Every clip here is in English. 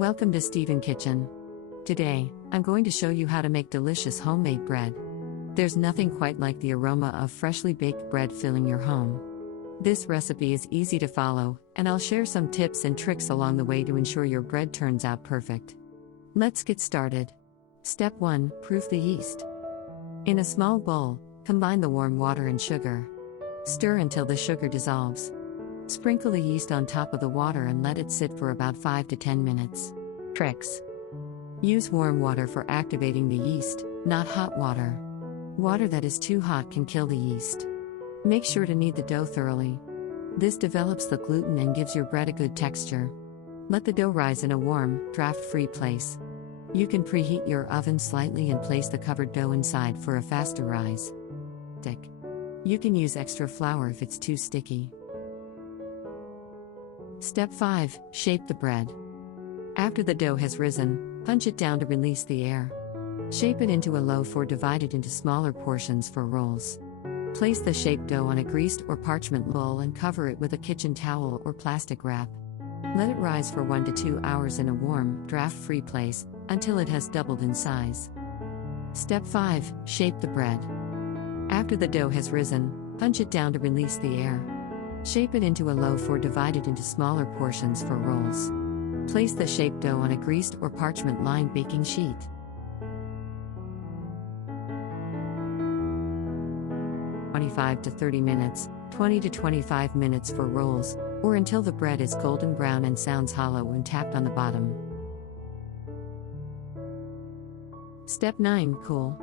Welcome to Steven Kitchen. Today, I'm going to show you how to make delicious homemade bread. There's nothing quite like the aroma of freshly baked bread filling your home. This recipe is easy to follow, and I'll share some tips and tricks along the way to ensure your bread turns out perfect. Let's get started. Step 1. Proof the yeast. In a small bowl, combine the warm water and sugar. Stir until the sugar dissolves. Sprinkle the yeast on top of the water and let it sit for about 5 to 10 minutes. Tricks. Use warm water for activating the yeast, not hot water. Water that is too hot can kill the yeast. Make sure to knead the dough thoroughly. This develops the gluten and gives your bread a good texture. Let the dough rise in a warm, draft-free place. You can preheat your oven slightly and place the covered dough inside for a faster rise. You can use extra flour if it's too sticky. Step 5. Shape the bread. After the dough has risen, punch it down to release the air. Shape it into a loaf or divide it into smaller portions for rolls. Place the shaped dough on a greased or parchment bowl and cover it with a kitchen towel or plastic wrap. Let it rise for 1 to 2 hours in a warm, draft-free place, until it has doubled in size. Step 5. Shape the bread. After the dough has risen, punch it down to release the air. Shape it into a loaf or divide it into smaller portions for rolls. Place the shaped dough on a greased or parchment-lined baking sheet. Bake 25 to 30 minutes, 20 to 25 minutes for rolls, or until the bread is golden brown and sounds hollow when tapped on the bottom. Step 9. Cool.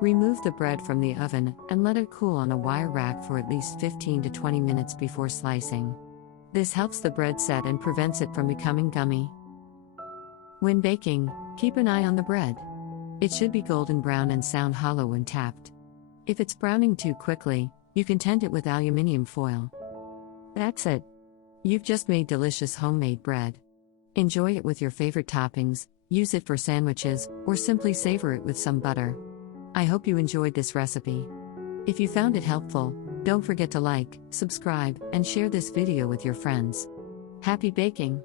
Remove the bread from the oven and let it cool on a wire rack for at least 15 to 20 minutes before slicing. This helps the bread set and prevents it from becoming gummy. When baking, keep an eye on the bread. It should be golden brown and sound hollow when tapped. If it's browning too quickly, you can tent it with aluminum foil. That's it. You've just made delicious homemade bread. Enjoy it with your favorite toppings, use it for sandwiches, or simply savor it with some butter. I hope you enjoyed this recipe. If you found it helpful, don't forget to like, subscribe, and share this video with your friends. Happy baking!